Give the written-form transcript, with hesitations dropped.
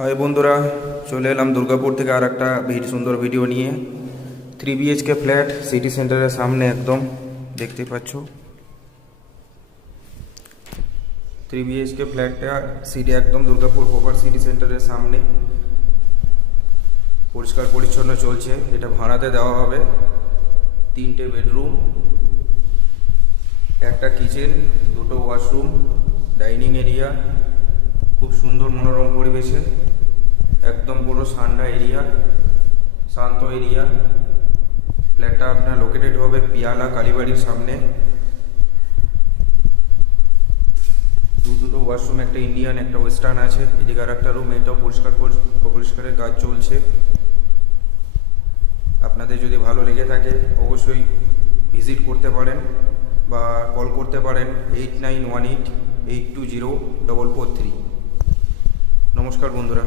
हाय बंधुरा चले एलाम दुर्गापुर থেকে আর একটা সুন্দর ভিডিও নিয়ে 3 BHK ফ্ল্যাট সিটি সেন্টারের সামনে একদম দেখতে পাচ্ছো 3 BHK ফ্ল্যাটটা সিটি একদম দুর্গাপুর প্রপার সিটি সেন্টারের সামনে পরিষ্কার পরিচ্ছন্ন চলছে। এটা ভাড়াতে দেওয়া হবে। 3টে বেডরুম, একটা কিচেন, দুটো ওয়াশরুম, ডাইনিং এরিয়া, খুব সুন্দর মনোরম পরিবেশে একদম পুরো ঠান্ডা এরিয়া, শান্ত এরিয়া। ফ্ল্যাটটা আপনার লোকেটেড হবে পিয়ালা কালীবাড়ির সামনে। দুটো ওয়াশরুম, একটা ইন্ডিয়ান একটা ওয়েস্টার্ন আছে। এদিকে আর একটা রুম, এটাও পরিষ্কারের কাজ চলছে। আপনাদের যদি ভালো লেগে থাকে অবশ্যই ভিজিট করতে পারেন বা কল করতে পারেন 8918820443। নমস্কার বন্ধুরা।